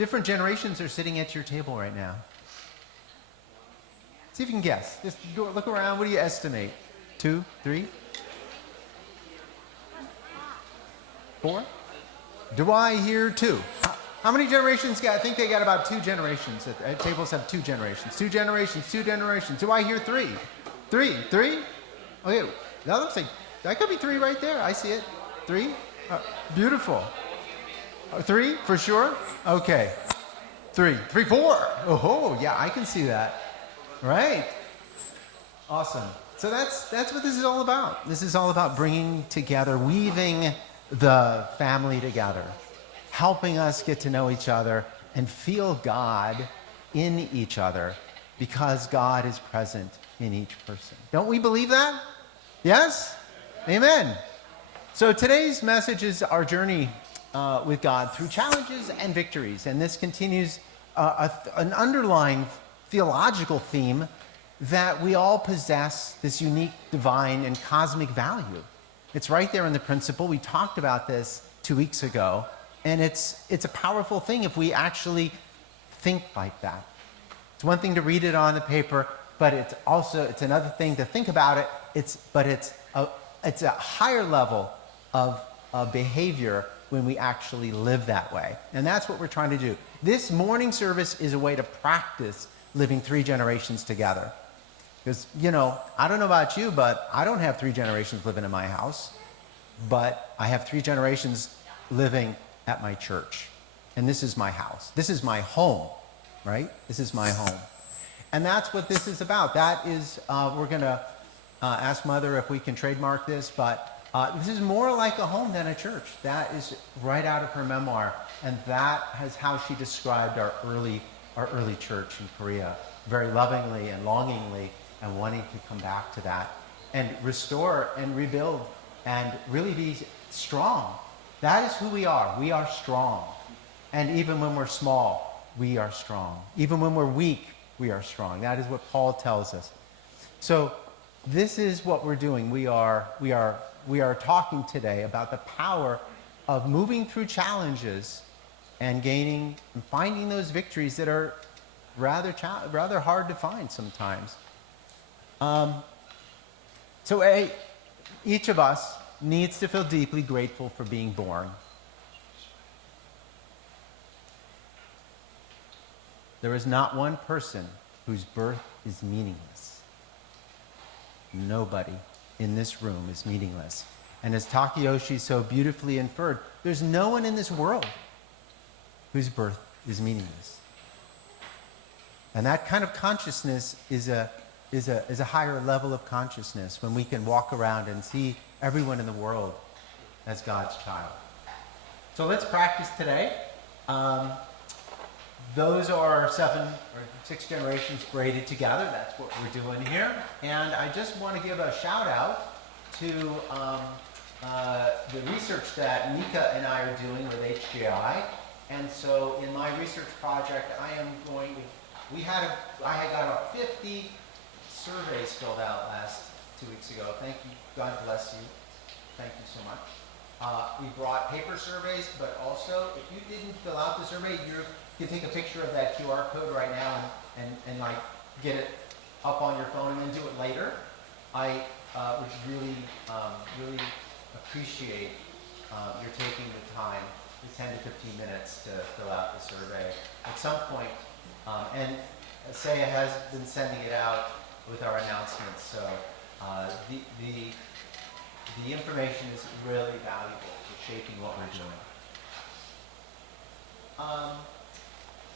different generations are sitting at your table right now? See if you can guess. Just look around. What do you estimate? 2, 3, 4? Do I hear 2? How many generations? I think they got about 2 generations. Tables have 2 generations. 2 generations, 2 generations. Do I hear 3? 3? Okay, that looks like, that could be 3 right there. I see it. 3? Beautiful. 3 for sure? Okay. 3, 4. Oh, yeah, I can see that. Right. Awesome. So that's what this is all about. This is all about bringing together, weaving the family together, helping us get to know each other and feel God in each other because God is present in each person. Don't we believe that? Yes? Amen. So today's message is our journey with God through challenges and victories. And this continues an underlying theological theme that we all possess this unique divine and cosmic value. It's right there in the principle. We talked about this 2 weeks ago, and it's a powerful thing if we actually think like that. It's one thing to read it on the paper, but it's another thing to think about it. It's a higher level of behavior when we actually live that way. And that's what we're trying to do. This morning service is a way to practice living 3 generations together. Because, I don't know about you, but I don't have 3 generations living in my house. But I have 3 generations living at my church. And this is my house. This is my home, right? This is my home. And that's what this is about. That is, we're going to ask Mother if we can trademark this, but this is more like a home than a church. That is right out of her memoir. And that is how she described our early church in Korea, very lovingly and longingly, and wanting to come back to that and restore and rebuild and really be strong. That is who we are. We are strong. And even when we're small, we are strong. Even when we're weak, we are strong. That is what Paul tells us. So this is what we're doing. We are talking today about the power of moving through challenges and gaining and finding those victories that are rather hard to find sometimes. So each of us needs to feel deeply grateful for being born. There is not one person whose birth is meaningless. Nobody in this room is meaningless. And as Takayoshi so beautifully inferred, there's no one in this world whose birth is meaningless. And that kind of consciousness is a higher level of consciousness when we can walk around and see everyone in the world as God's child. So let's practice today. Those are 7 or 6 generations braided together. That's what we're doing here. And I just want to give a shout out to the research that Mika and I are doing with HGI. And so in my research project, I had got 50 surveys filled out last 2 weeks ago. Thank you. God bless you. Thank you so much. We brought paper surveys, but also if you didn't fill out the survey, you can take a picture of that QR code right now and like get it up on your phone and then do it later. I would really appreciate your taking the time, the 10 to 15 minutes to fill out the survey at some point. And Saya has been sending it out with our announcements, so the information is really valuable for shaping what we're doing.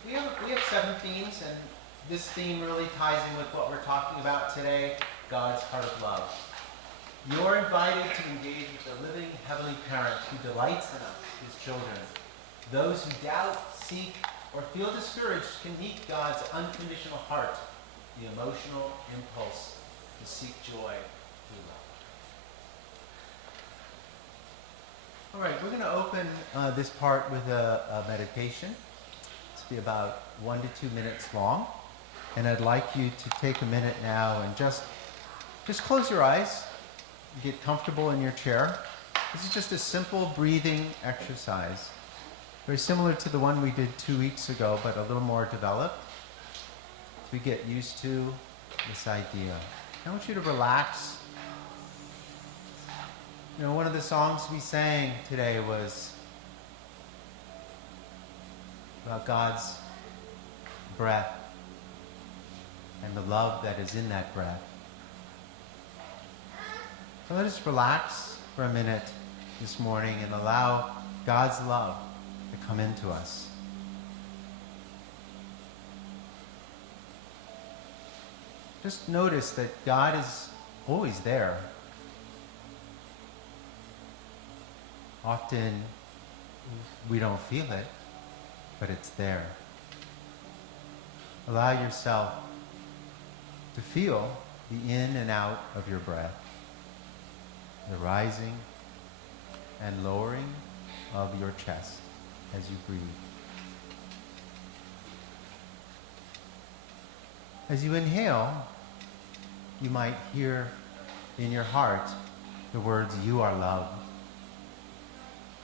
We have 7 themes, and this theme really ties in with what we're talking about today, God's heart of love. You're invited to engage with the living heavenly parent who delights in us, his children. Those who doubt, seek, or feel discouraged can meet God's unconditional heart, the emotional impulse to seek joy through love. All right, we're going to open this part with a meditation. It's be about 1 to 2 minutes long, and I'd like you to take a minute now and just close your eyes, get comfortable in your chair. This is just a simple breathing exercise. Very similar to the one we did 2 weeks ago, but a little more developed. We get used to this idea. I want you to relax. You know, one of the songs we sang today was about God's breath and the love that is in that breath. So let us relax for a minute this morning and allow God's love to come into us. Just notice that God is always there. Often we don't feel it, but it's there. Allow yourself to feel the in and out of your breath, the rising and lowering of your chest as you breathe. As you inhale, you might hear in your heart the words, "You are loved.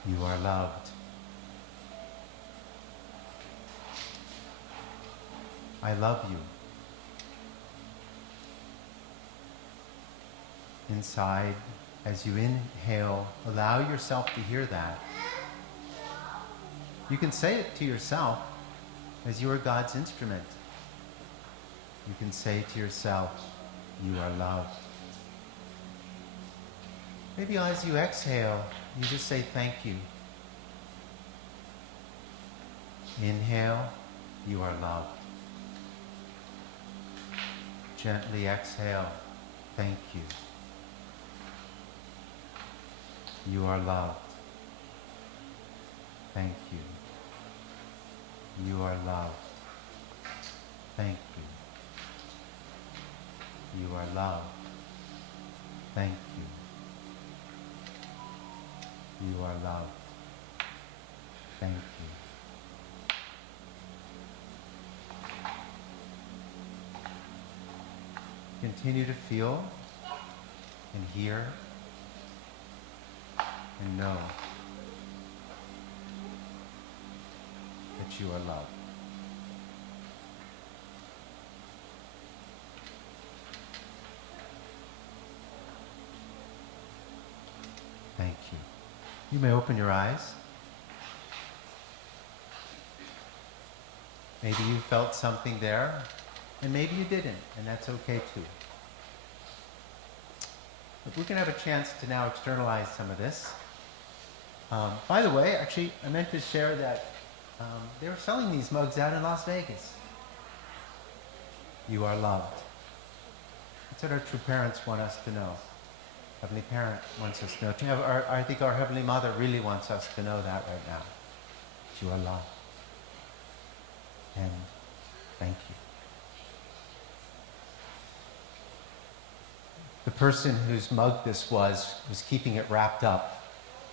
You are loved." I love you. Inside, as you inhale, allow yourself to hear that. You can say it to yourself as you are God's instrument. You can say to yourself, "You are loved." Maybe as you exhale, you just say thank you. Inhale, "You are loved." Gently exhale, "Thank you. You are loved. Thank you. You are loved. Thank you. You are loved. Thank you. You are loved. Thank you. Continue to feel and hear and know that you are loved. Thank you. You may open your eyes. Maybe you felt something there, and maybe you didn't, and that's okay too. But we can have a chance to now externalize some of this. By the way, actually, I meant to share that they were selling these mugs out in Las Vegas. You are loved. That's what our true parents want us to know. Heavenly Parent wants us to know. I think our Heavenly Mother really wants us to know that right now. You are loved. And thank you. The person whose mug this was keeping it wrapped up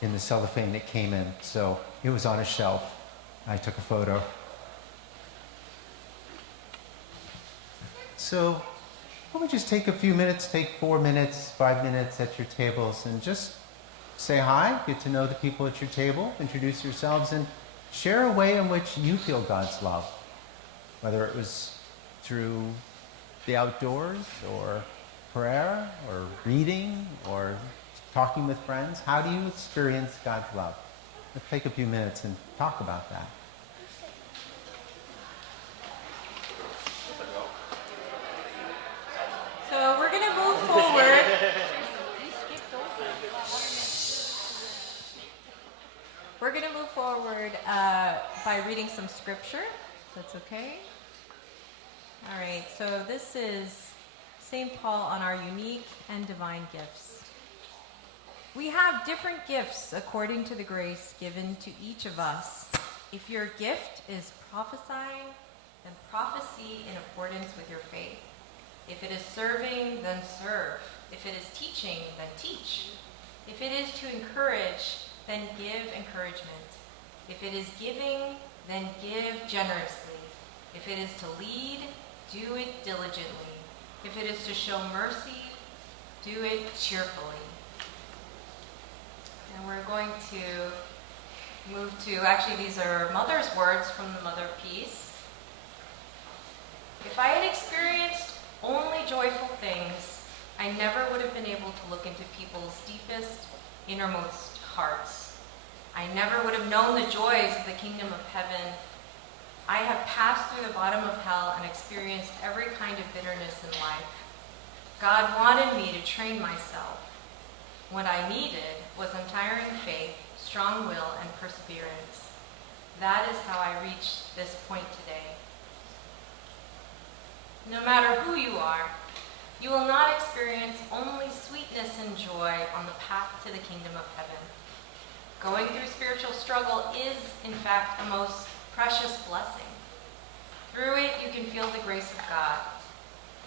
in the cellophane it came in, so it was on a shelf. I took a photo. So why don't we just take a few minutes, take 4 minutes, 5 minutes at your tables, and just say hi, get to know the people at your table, introduce yourselves, and share a way in which you feel God's love. Whether it was through the outdoors, or prayer, or reading, or talking with friends. How do you experience God's love? Let's take a few minutes and talk about that. So we're going to move forward. We're going to move forward by reading some scripture. That's okay. All right, so this is St. Paul on our unique and divine gifts. We have different gifts according to the grace given to each of us. If your gift is prophesying, then prophesy in accordance with your faith. If it is serving, then serve. If it is teaching, then teach. If it is to encourage, then give encouragement. If it is giving, then give generously. If it is to lead, do it diligently. If it is to show mercy, do it cheerfully. And we're going to move to, actually these are Mother's words from the Mother Peace. If I had experienced only joyful things, I never would have been able to look into people's deepest, innermost hearts. I never would have known the joys of the kingdom of heaven. I have passed through the bottom of hell and experienced every kind of bitterness in life. God wanted me to train myself. What I needed was untiring faith, strong will, and perseverance. That is how I reached this point today. No matter who you are, you will not experience only sweetness and joy on the path to the kingdom of heaven. Going through spiritual struggle is, in fact, a most precious blessing. Through it, you can feel the grace of God.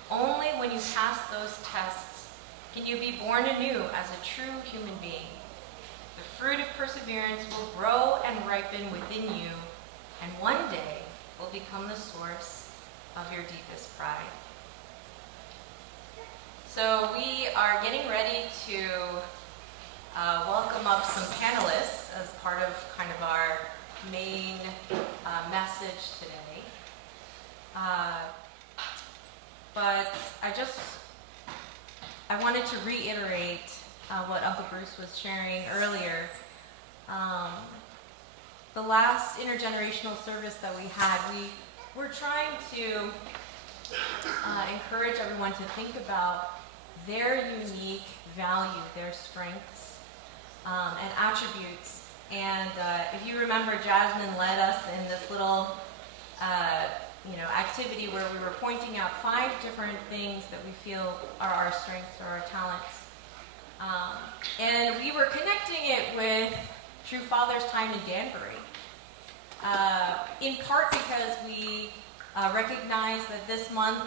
Only when you pass those tests can you be born anew as a true human being. The fruit of perseverance will grow and ripen within you, and one day will become the source of your deepest pride. So we are getting ready to welcome up some panelists as part of kind of our main message today. But I wanted to reiterate what Uncle Bruce was sharing earlier. The last intergenerational service that we had, we were trying to encourage everyone to think about their unique value, their strengths, and attributes. And if you remember, Jasmine led us in this little activity where we were pointing out 5 different things that we feel are our strengths or our talents. And we were connecting it with True Father's time in Danbury. In part because we recognize that this month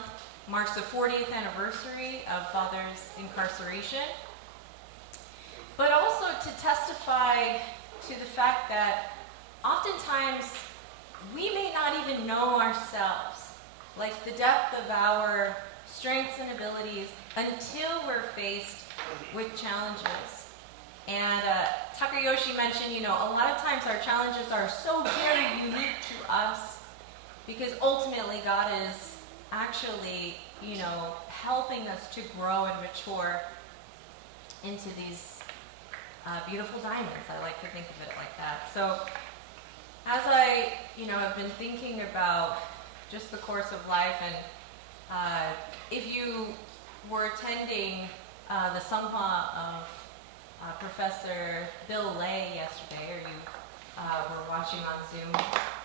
marks the 40th anniversary of Father's incarceration, but also to testify to the fact that oftentimes we may not even know ourselves, like the depth of our strengths and abilities, until we're faced with challenges. And Takayoshi mentioned, a lot of times our challenges are so very unique to us because ultimately God is actually, helping us to grow and mature into these beautiful diamonds. I like to think of it like that. So as I, have been thinking about just the course of life, and if you were attending the Songhua of Professor Bill Lay yesterday, or you were watching on Zoom,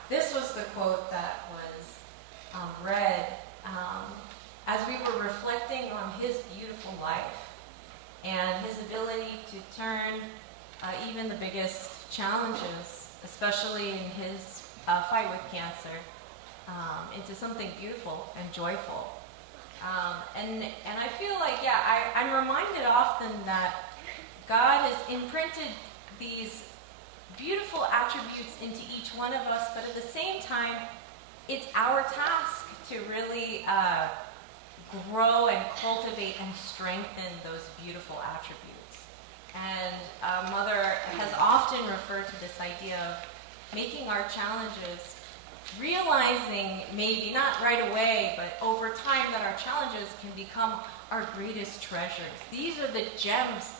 this was the quote that was read as we were reflecting on his beautiful life and his ability to turn even the biggest challenges, especially in his fight with cancer, into something beautiful and joyful. And I feel like, I'm reminded often that God has imprinted these beautiful attributes into each one of us, but at the same time, it's our task to really grow and cultivate and strengthen those beautiful attributes. And Mother has often referred to this idea of making our challenges, realizing maybe not right away, but over time that our challenges can become our greatest treasures. These are the gems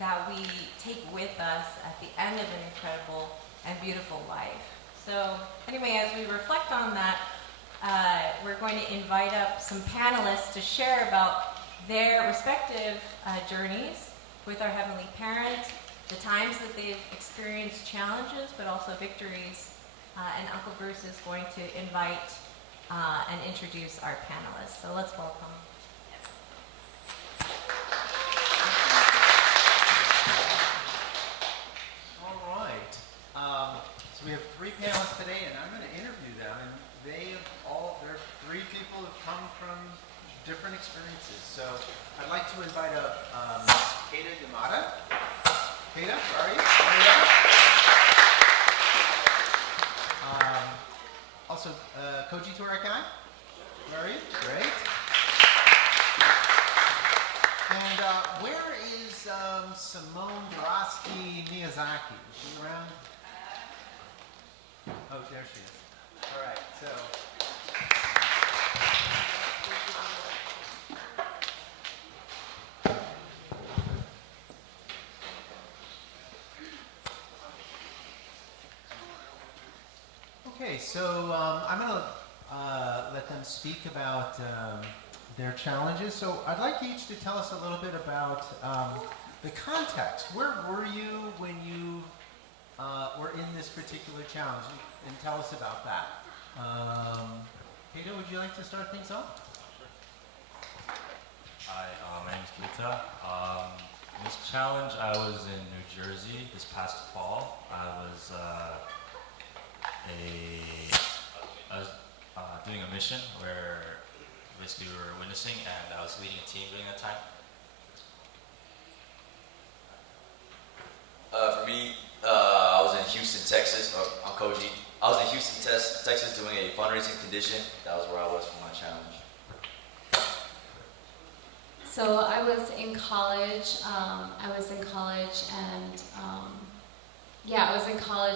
that we take with us at the end of an incredible and beautiful life. So anyway, as we reflect on that, we're going to invite up some panelists to share about their respective journeys with our Heavenly Parent, the times that they've experienced challenges, but also victories. And Uncle Bruce is going to invite and introduce our panelists. So let's welcome. All right. So we have 3 panelists today, and I'm going to interview them. And they're 3 people who've come from different experiences. So I'd like to invite up Keita Yamada. Keita, where are you? Also, Koji Torakai. Where are you? Great. And where is Simone Dorosky Miyazaki? Is she around? Oh, there she is. All right, so. Okay, so I'm going to let them speak about their challenges. So I'd like each to tell us a little bit about the context. Where were you when you were in this particular challenge? And tell us about that. Keita, would you like to start things off? Hi, my name is Keita. In this challenge, I was in New Jersey this past fall. I was doing a mission where basically we were witnessing, and I was leading a team during that time. For me, I was in Houston, Texas. I'm Koji. I was in Houston, Texas doing a fundraising condition. That was where I was for my challenge. So I was in college. I was in college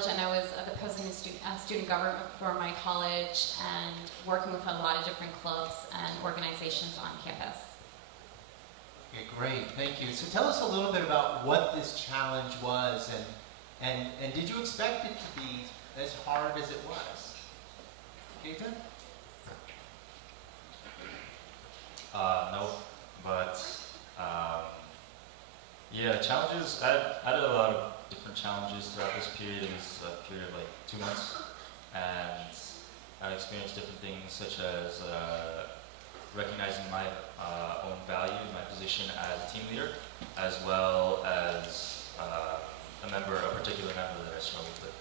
and I was the president of student government for my college and working with a lot of different clubs and organizations on campus. Okay, great, thank you. So tell us a little bit about what this challenge was, and did you expect it to be as hard as it was? Keita? No, but yeah, challenges. I did a lot of different challenges throughout this period. It was a period of like 2 months, and I experienced different things such as recognizing my own value, my position as a team leader, as well as a particular member that I struggled with.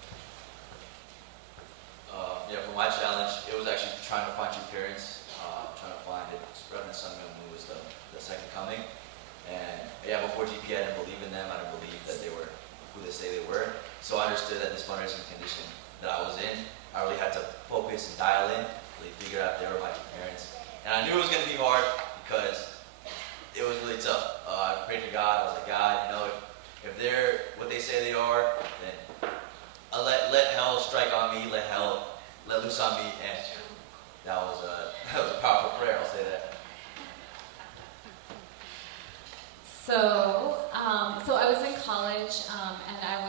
For my challenge, it was actually trying to find your parents, trying to find it. Reverend Sungmin, who was the second coming. And before GP, I didn't believe in them. I didn't believe that they were who they say they were. So I understood that this fundraising condition that I was in, I really had to focus and dial in, really figure out they were my parents. And I knew it was going to be hard because it was really tough. I prayed to God. I was like, God, if they're what they say they are, then let hell strike on me, let loose on me, and that was a powerful prayer. I'll say that. So I was in college, and I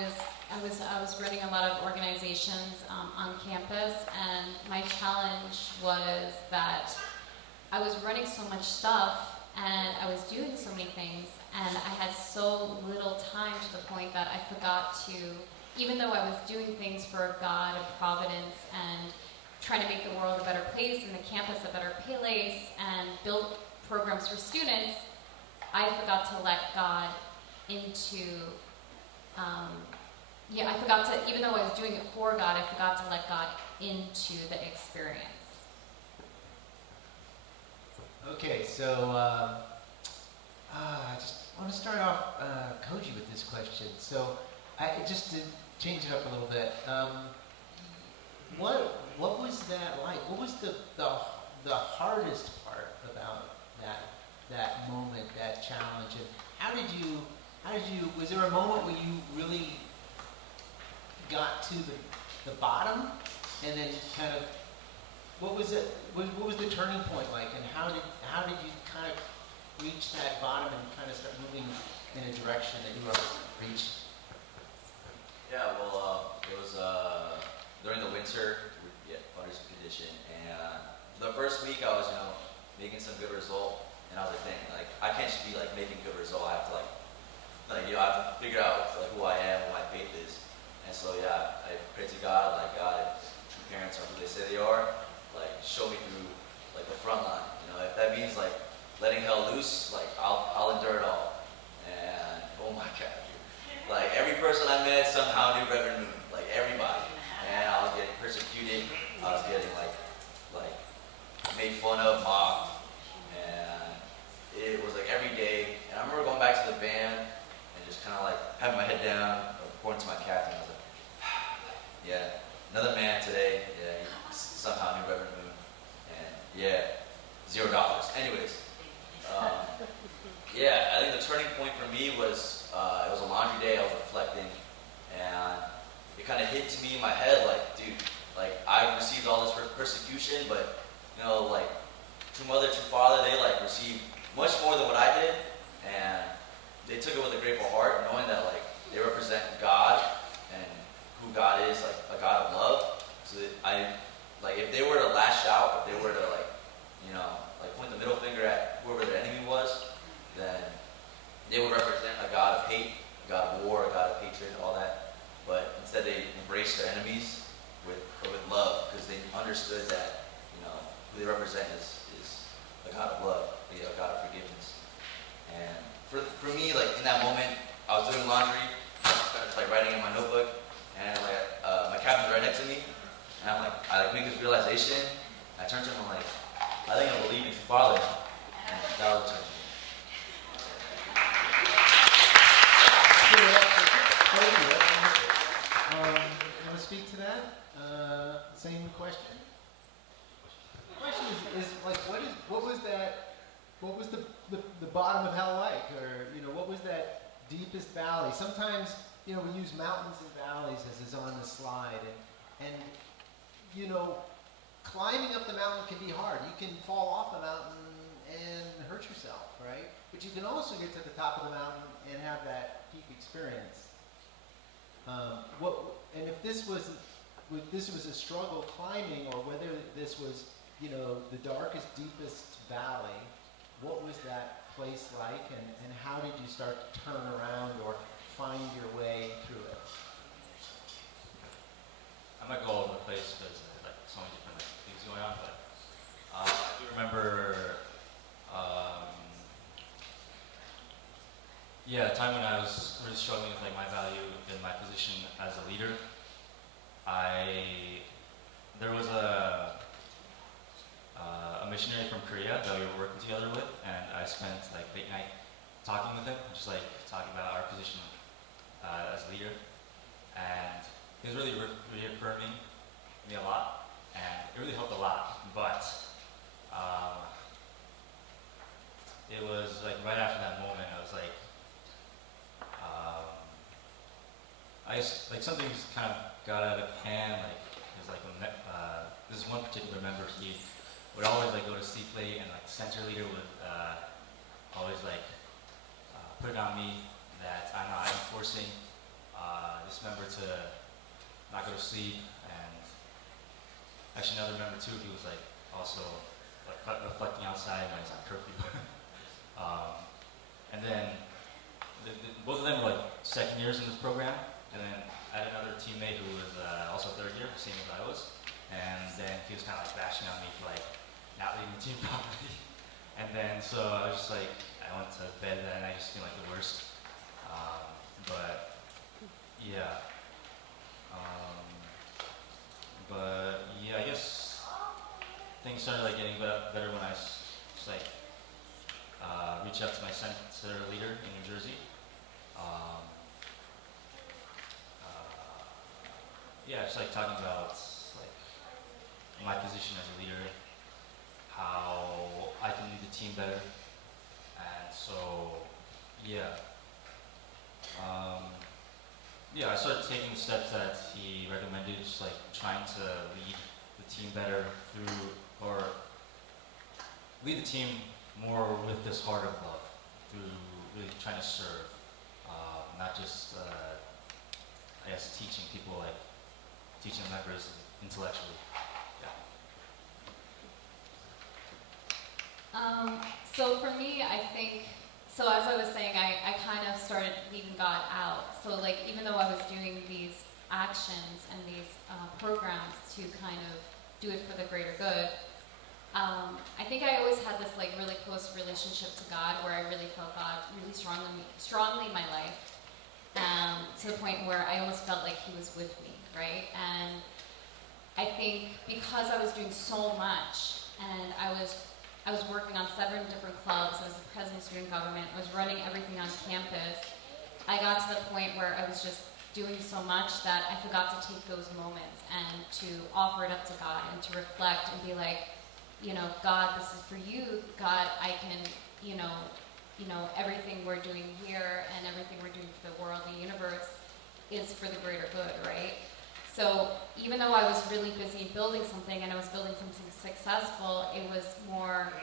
was running a lot of organizations on campus, and my challenge was that I was running so much stuff, and I was doing so many things, and I had so little time to the point that I forgot to, even though I was doing things for God and providence and trying to make the world a better place and the campus a better place and build programs for students, I forgot to let God into, I forgot to, even though I was doing it for God, I forgot to let God into the experience. Okay, so I just want to start off, Koji, with this question. So, just to change it up a little bit, what was that like? What was the hardest part about that moment, that challenge, and how did you? Was there a moment where you really got to the bottom, and then kind of? What was it? What was the turning point like, and how did you kind of reach that bottom and kind of start moving in a direction that you were able to reach? Yeah, well, it was during the winter, fundraising condition, and the first week I was, making some good result, and I was like, dang, like I can't just be like making good result. I have to I have to figure out like who I am, what my faith is, and so I prayed to God, like God, if true parents are who they say they are, like show me through like the front line. If that means like letting hell loose, like I'll endure it all. And oh my God, dude. Like every person I met somehow knew Reverend Moon, like everybody. And I was getting persecuted. I was getting like made fun of, mocked, and it was like every day. And I remember going back to the band and just kind of like having my head down, according to my captain. I was like, yeah, another man today. Yeah, he somehow knew Reverend Moon, and $0. Anyways, I think the turning point for me was it was a laundry day. I was reflecting, and it kind of hit to me in my head like, dude, like I've received all this persecution, but you know, like true mother, true father, they like received much more than what I did, and they took it with a grateful heart, knowing that like they represent God and who God is, like a God of love. So that like if they were to lash out, if they were to like, you know, like point the middle finger at whoever their enemy was, then they would represent a God of hate, a God of war, a God of hatred, all that. But instead they embraced their enemies with love, because they understood that, you know, who they represent is a God of love, a God of forgiveness. And for me, like in that moment, I was doing laundry, I started like writing in my notebook, and like my captain's right next to me, and I make this realization. I turned to him, I'm like, I think I believe in Father, and that was it. Thank you. You want to speak to that? Same question. The question is like, what was the bottom of hell like, or you know, what was that deepest valley? Sometimes, you know, we use mountains and valleys as is on the slide, and you know, climbing up the mountain can be hard. You can fall off the mountain and hurt yourself, right? But you can also get to the top of the mountain and have that peak experience. And if this was a struggle climbing, or whether this was, you know, the darkest, deepest valley, what was that place like, and how did you start to turn around or find your way through it? I might go all over the place because like so many different like, things going on, but I do remember, yeah, a time when I was really struggling with like my value in my position as a leader. There was a missionary from Korea that we were working together with, and I spent like late night talking with him, just like talking about our position as a leader, and he was really reaffirming me a lot, and it really helped a lot. But it was like right after that moment, I was like, like something just kind of got out of hand. Like it was like this one particular member, he would always like go to sleep late, and like the center leader would always like put it on me that I'm forcing this member to not go to sleep. And actually another member too, he was like also like reflecting outside when it's on curfew. And then both of them were like second years in this program, and then I had another teammate who was also third year, the same as I was, and then he was kind of like bashing on me for like not leading the team properly. And then so I was just like, I went to bed and I just feel like the worst. But yeah. But yeah, I guess things started like getting better when I just like reached out to my center leader in New Jersey. Yeah, just like talking about like my position as a leader, how I can lead the team better, and so yeah, I started taking the steps that he recommended, just like trying to lead the team better or lead the team more with this heart of love, through really trying to serve, not just I guess teaching people like. Teaching members intellectually. Yeah. So for me, I think, so as I was saying, I kind of started leaving God out. So like, even though I was doing these actions and these programs to kind of do it for the greater good, I think I always had this like really close relationship to God, where I really felt God really strongly in my life, to the point where I almost felt like He was with me. Right? And I think because I was doing so much, and I was working on 7 different clubs, I was the president of student government, I was running everything on campus, I got to the point where I was just doing so much that I forgot to take those moments and to offer it up to God and to reflect and be like, you know, God, this is for you. God, I can, you know, everything we're doing here and everything we're doing for the world, the universe, is for the greater good, right? So even though I was really busy building something and I was building something successful, it was more,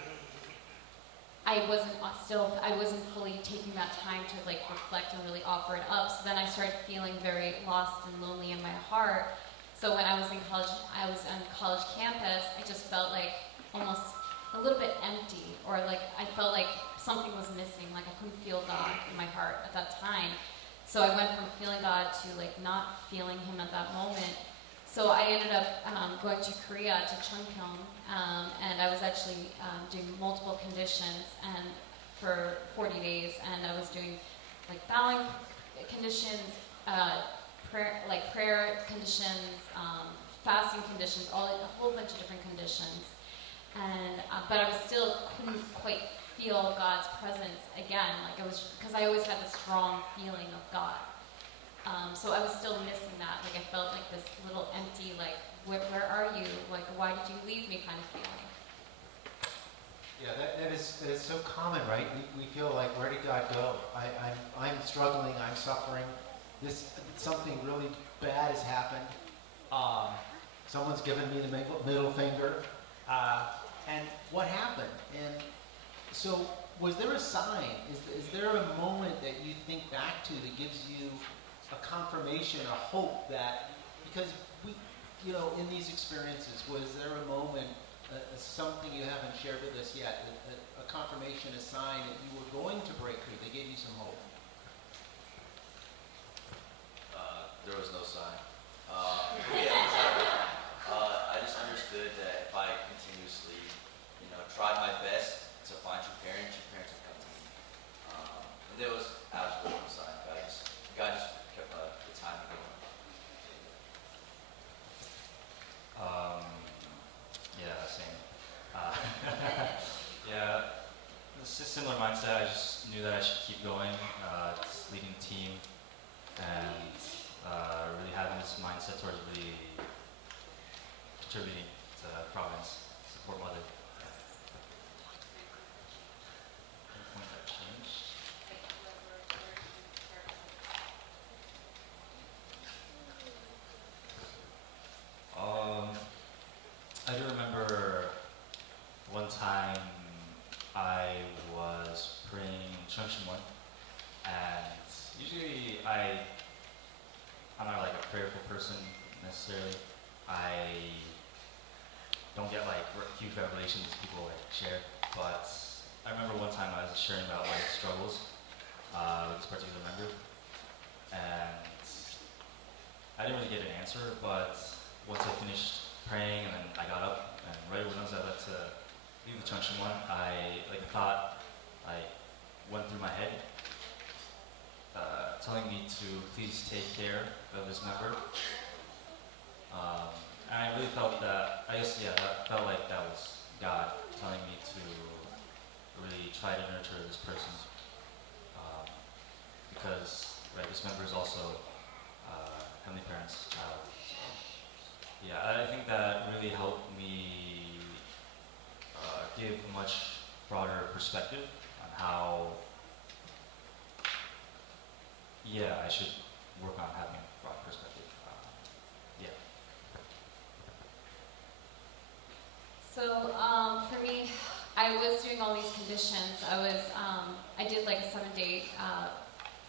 I wasn't fully taking that time to like reflect and really offer it up. So then I started feeling very lost and lonely in my heart. So when I was in college, I was on college campus, I just felt like almost a little bit empty, or like I felt like something was missing, like I couldn't feel God in my heart at that time. So I went from feeling God to like not feeling Him at that moment. So I ended up going to Korea, to Chungkyong, and I was actually doing multiple conditions and for 40 days, and I was doing like bowing conditions, prayer conditions, fasting conditions, a whole bunch of different conditions. And but I was still couldn't quite feel God's presence again. Like I was, because I always had this strong feeling of God. So I was still missing that. Like I felt like this little empty, like where are you? Like why did you leave me? Kind of feeling. Yeah, that is so common, right? We feel like, where did God go? I'm struggling. I'm suffering. Something really bad has happened. Someone's given me the middle finger. And what happened? And so, was there a sign? Is there a moment that you think back to that gives you a confirmation, a hope that, because we, in these experiences, was there a moment, something you haven't shared with us yet, a confirmation, a sign that you were going to break through, that gave you some hope? There was no sign. I just understood that if I continuously, tried my best to find true parents would come to me. And there was absolutely no sign. God just kept the timing going. Yeah, same. Yeah, it's a similar mindset. I just knew that I should keep going, just leading the team, and really having this mindset towards really contributing to province, support mother. Any point that changed? I do remember one time I was praying Chungshimon, and usually I'm not like a prayerful person necessarily. I don't get like huge revelations people like share, but I remember one time I was sharing about my struggles with this particular member, and I didn't really get an answer, but once I finished praying and then I got up, and right when I was about to leave the junction one, a thought went through my head, telling me to please take care of this member. And I really felt that, that felt like that was God telling me to really try to nurture this person, because this member is also Heavenly Parent's child. So, yeah, I think that really helped me give a much broader perspective on how, I should work on having a broad perspective. So for me, I was doing all these conditions. I did like a 7-day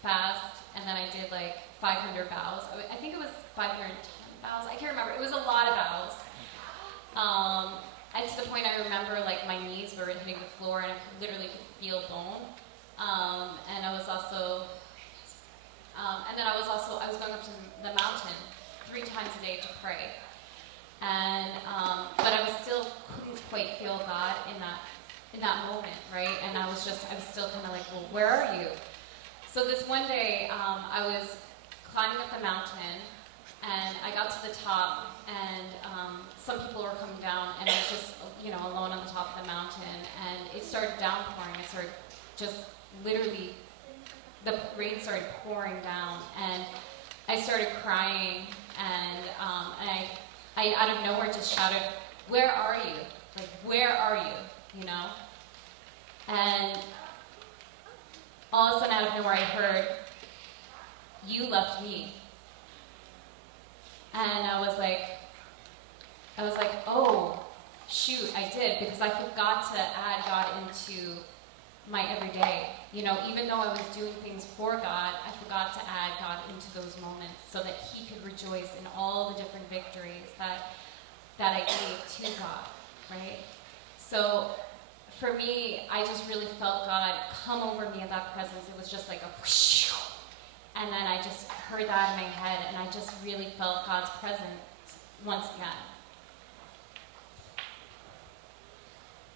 fast, and then I did like 500 bows. I think it was 510 bows. I can't remember. It was a lot of bows. And to the point I remember like my knees were hitting the floor, and I literally could feel bone. And I was also, I was going up to the mountain 3 times a day to pray. And but I still couldn't quite feel God in that moment, right? And I was still kind of like, well, where are you? So this one day, I was climbing up the mountain, and I got to the top, and some people were coming down, and I was just, alone on the top of the mountain, and it started downpouring. It started just literally, the rain started pouring down, and I started crying, and I out of nowhere just shouted, "Where are you? Like, where are you?" And all of a sudden, out of nowhere, I heard, "You left me." And I was like, oh, shoot, I did, because I forgot to add God into my everyday. You know, even though I was doing things for God, I forgot to add God into those moments so that He could rejoice in all the different victories that I gave to God, right? So for me, I just really felt God come over me in that presence. It was just like a whoosh, and then I just heard that in my head, and I just really felt God's presence once again.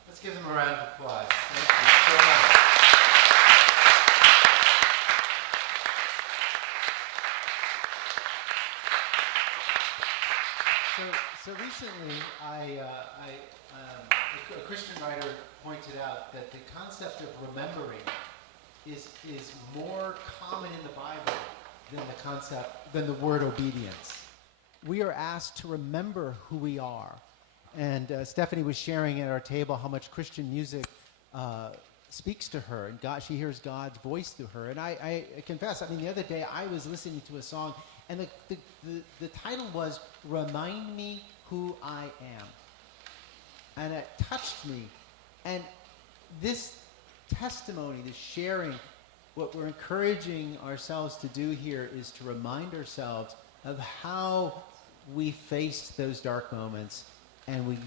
Let's give them a round of applause. Thank you so much. So recently, a Christian writer pointed out that the concept of remembering is more common in the Bible than the word obedience. We are asked to remember who we are. And Stephanie was sharing at our table how much Christian music speaks to her, and she hears God's voice through her. And I confess, the other day I was listening to a song, and the title was "Remind Me Who I Am," and it touched me. And this testimony, this sharing, what we're encouraging ourselves to do here is to remind ourselves of how we faced those dark moments and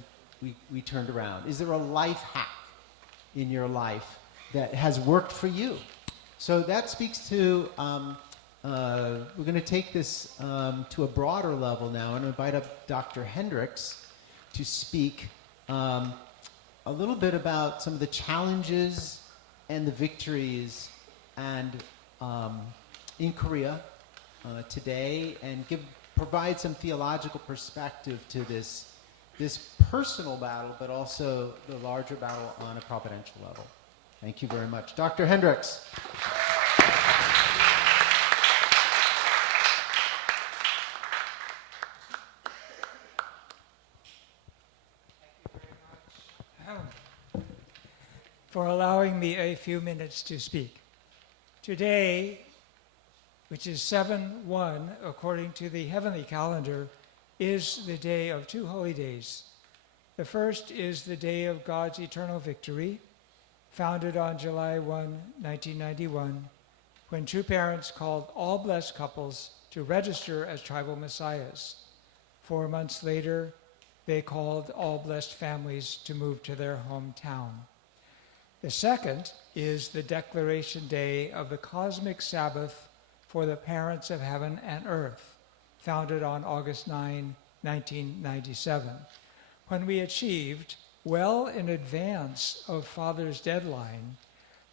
we turned around. Is there a life hack in your life that has worked for you? So that speaks to, we're going to take this to a broader level now and invite up Dr. Hendricks to speak a little bit about some of the challenges and the victories and in Korea today, and provide some theological perspective to this personal battle, but also the larger battle on a providential level. Thank you very much. Dr. Hendricks. For allowing me a few minutes to speak. Today, which is 7/1 according to the heavenly calendar, is the day of two holy days. The first is the day of God's eternal victory, founded on July 1, 1991, when two parents called all blessed couples to register as tribal messiahs. 4 months later, they called all blessed families to move to their hometown. The second is the declaration day of the cosmic Sabbath for the parents of heaven and earth, founded on August 9, 1997, when we achieved, well in advance of Father's deadline,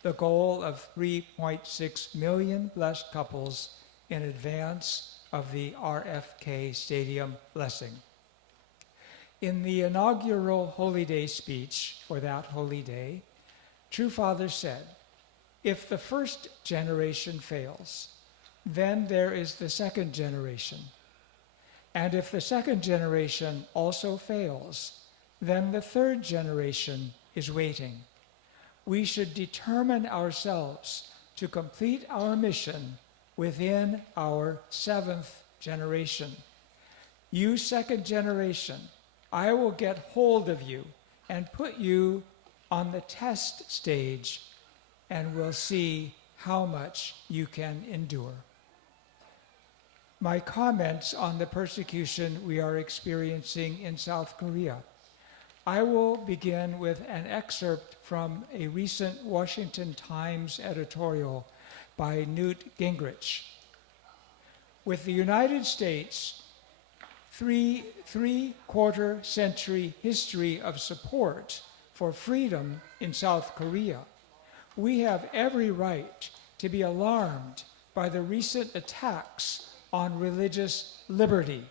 the goal of 3.6 million blessed couples in advance of the RFK Stadium blessing. In the inaugural Holy Day speech for that holy day, True Father said, if the first generation fails, then there is the second generation. And if the second generation also fails, then the third generation is waiting. We should determine ourselves to complete our mission within our seventh generation. You second generation, I will get hold of you and put you on the test stage, and we'll see how much you can endure. My comments on the persecution we are experiencing in South Korea. I will begin with an excerpt from a recent Washington Times editorial by Newt Gingrich. With the United States' three-quarter century history of support for freedom in South Korea, we have every right to be alarmed by the recent attacks on religious liberty.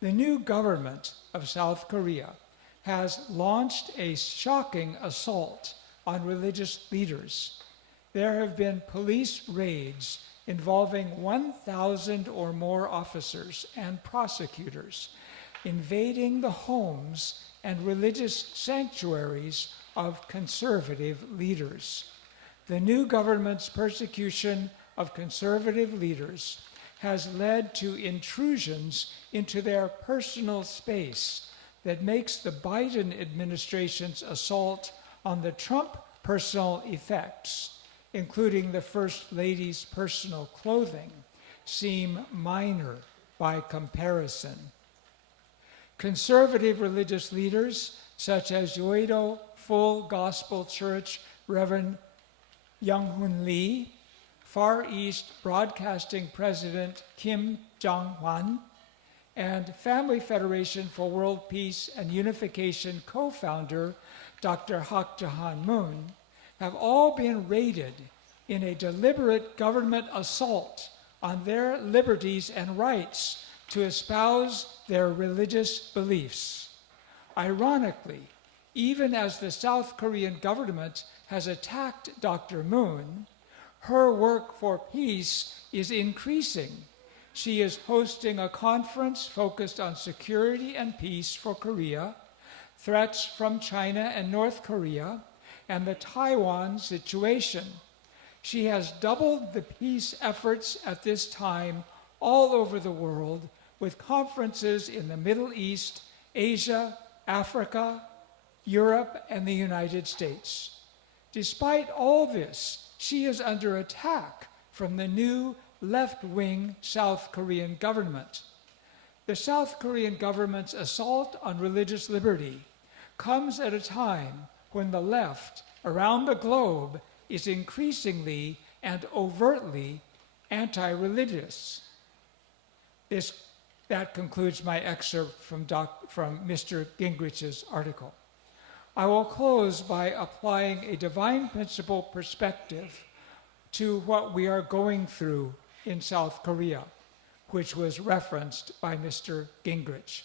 The new government of South Korea has launched a shocking assault on religious leaders. There have been police raids involving 1,000 or more officers and prosecutors invading the homes and religious sanctuaries of conservative leaders. The new government's persecution of conservative leaders has led to intrusions into their personal space that makes the Biden administration's assault on the Trump personal effects, including the First Lady's personal clothing, seem minor by comparison. Conservative religious leaders such as Yoido Full Gospel Church Reverend Young-Hoon Lee, Far East Broadcasting President Kim Jong-hwan, and Family Federation for World Peace and Unification co-founder Dr. Hak Jahan Moon have all been raided in a deliberate government assault on their liberties and rights to espouse their religious beliefs. Ironically, even as the South Korean government has attacked Dr. Moon, her work for peace is increasing. She is hosting a conference focused on security and peace for Korea, threats from China and North Korea, and the Taiwan situation. She has doubled the peace efforts at this time all over the world, with conferences in the Middle East, Asia, Africa, Europe, and the United States. Despite all this, she is under attack from the new left-wing South Korean government. The South Korean government's assault on religious liberty comes at a time when the left around the globe is increasingly and overtly anti-religious. That concludes my excerpt from Mr. Gingrich's article. I will close by applying a divine principle perspective to what we are going through in South Korea, which was referenced by Mr. Gingrich.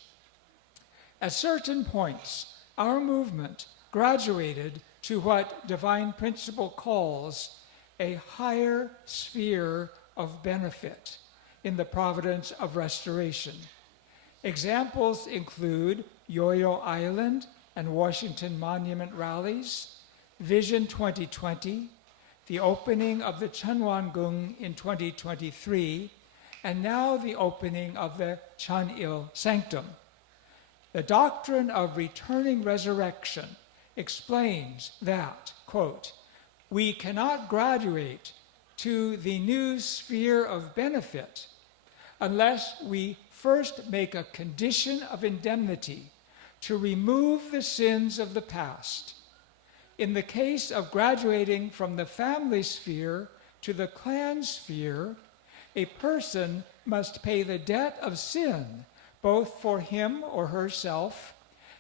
At certain points, our movement graduated to what divine principle calls a higher sphere of benefit in the providence of restoration. Examples include Yoyo Island and Washington Monument rallies, Vision 2020, the opening of the Cheonwon-gung in 2023, and now the opening of the Chanil Sanctum. The doctrine of returning resurrection explains that, quote, we cannot graduate to the new sphere of benefit unless we first make a condition of indemnity to remove the sins of the past. In the case of graduating from the family sphere to the clan sphere, a person must pay the debt of sin, both for him or herself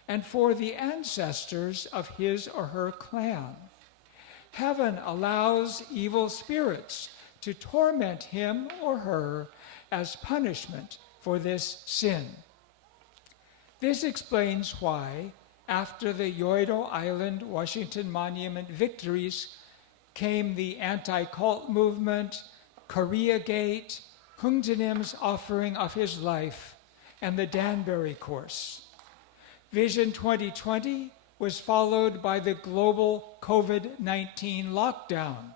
and for the ancestors of his or her clan. Heaven allows evil spirits to torment him or her as punishment for this sin. This explains why, after the Yoido Island Washington Monument victories, came the anti-cult movement, Korea Gate, Hung Jinim's offering of his life, and the Danbury Course. Vision 2020 was followed by the global COVID-19 lockdown.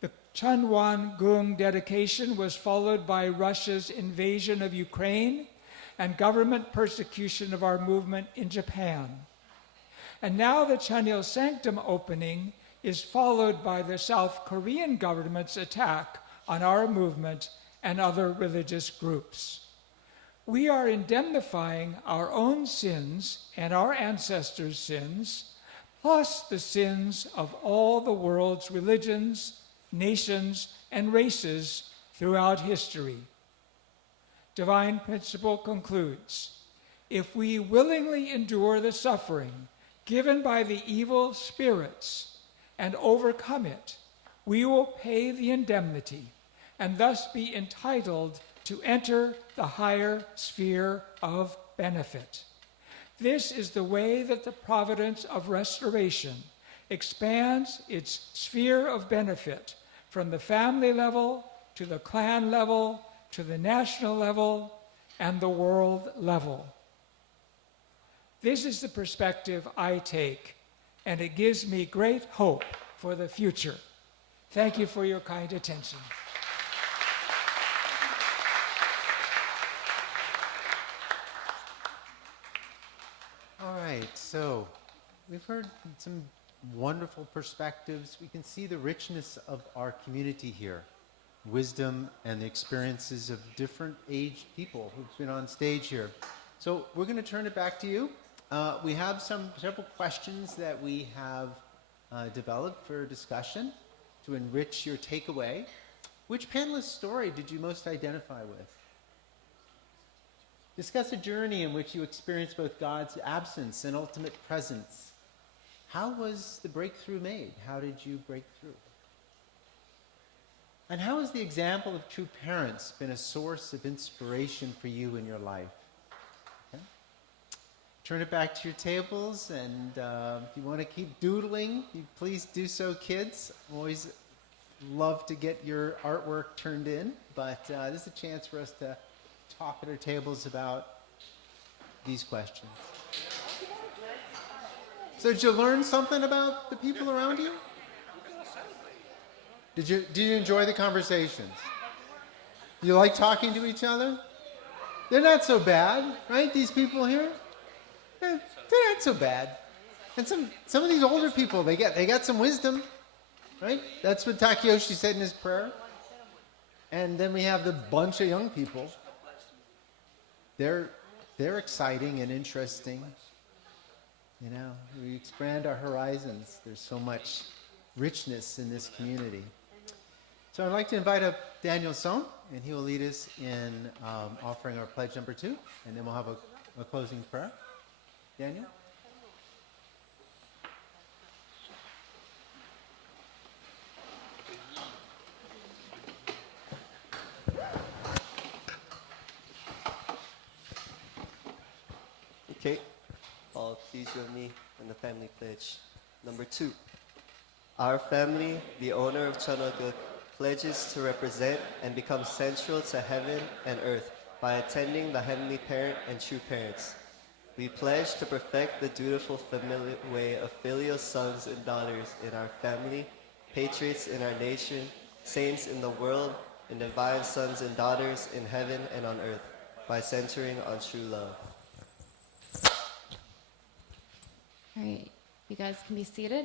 The Cheonwon-gung dedication was followed by Russia's invasion of Ukraine and government persecution of our movement in Japan. And now the Chanil Sanctum opening is followed by the South Korean government's attack on our movement and other religious groups. We are indemnifying our own sins and our ancestors' sins, plus the sins of all the world's religions, nations, and races throughout history. Divine principle concludes, if we willingly endure the suffering given by the evil spirits and overcome it, we will pay the indemnity and thus be entitled to enter the higher sphere of benefit. This is the way that the providence of restoration expands its sphere of benefit from the family level to the clan level to the national level and the world level. This is the perspective I take, and it gives me great hope for the future. Thank you for your kind attention. So, we've heard some wonderful perspectives. We can see the richness of our community here, wisdom and the experiences of different aged people who've been on stage here. So, we're going to turn it back to you. We have several questions that we have developed for discussion to enrich your takeaway. Which panelist's story did you most identify with? Discuss a journey in which you experienced both God's absence and ultimate presence. How was the breakthrough made? How did you break through? And how has the example of true parents been a source of inspiration for you in your life? Okay. Turn it back to your tables, and if you want to keep doodling, you please do so, kids. Always love to get your artwork turned in, but this is a chance for us to talk at our tables about these questions. So did you learn something about the people around you? Did you enjoy the conversations? Do you like talking to each other? They're not so bad, right? These people here? They're not so bad. And some of these older people, they got some wisdom. Right? That's what Takeyoshi said in his prayer. And then we have the bunch of young people. They're exciting and interesting. You know, we expand our horizons. There's so much richness in this community. So I'd like to invite up Daniel Song, and he will lead us in offering our pledge number 2, and then we'll have a closing prayer. Daniel? Okay, please join me in the family pledge. Number 2, our family, the owner of Chanoguk, pledges to represent and become central to heaven and earth by attending the Heavenly Parent and True Parents. We pledge to perfect the dutiful familial way of filial sons and daughters in our family, patriots in our nation, saints in the world, and divine sons and daughters in heaven and on earth by centering on true love. All right, you guys can be seated.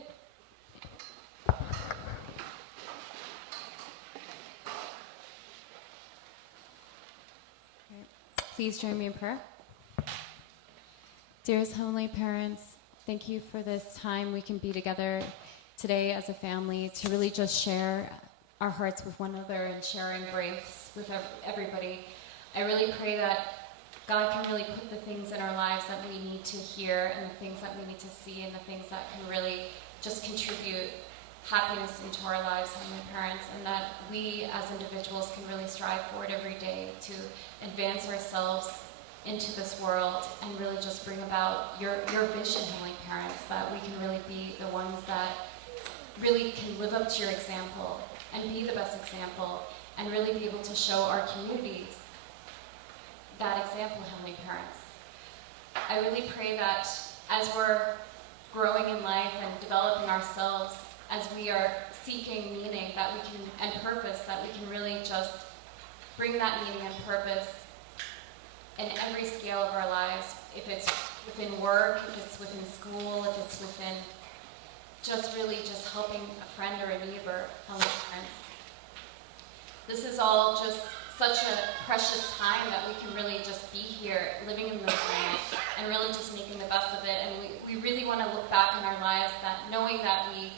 Please join me in prayer. Dearest Heavenly Parents, thank you for this time we can be together today as a family to really just share our hearts with one another and share our embrace with everybody. I really pray that God can really put the things in our lives that we need to hear and the things that we need to see and the things that can really just contribute happiness into our lives, Heavenly Parents, and that we as individuals can really strive forward every day to advance ourselves into this world and really just bring about your vision, Heavenly Parents, that we can really be the ones that really can live up to your example and be the best example and really be able to show our communities that example, Heavenly Parents. I really pray that as we're growing in life and developing ourselves, as we are seeking meaning that we can, and purpose, that we can really just bring that meaning and purpose in every scale of our lives, if it's within work, if it's within school, if it's within just really just helping a friend or a neighbor, Heavenly Parents. This is all just such a precious time that we can really just be here, living in this land, and really just making the best of it. And we really want to look back in our lives, that knowing that we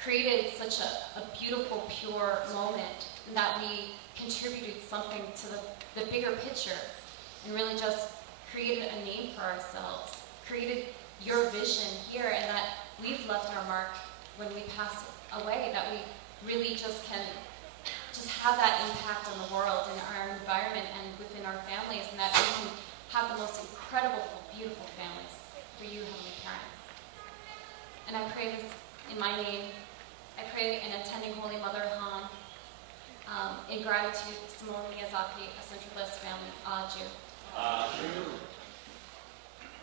created such a beautiful, pure moment, and that we contributed something to the bigger picture, and really just created a name for ourselves, created your vision here, and that we've left our mark when we pass away, that we really just can just have that impact on the world and our environment and within our families, and that we can have the most incredible, beautiful families for you, Heavenly Parents. And I pray this in my name. I pray in attending Holy Mother Han, in gratitude, Simone Miyazaki, a centralist family, Aju.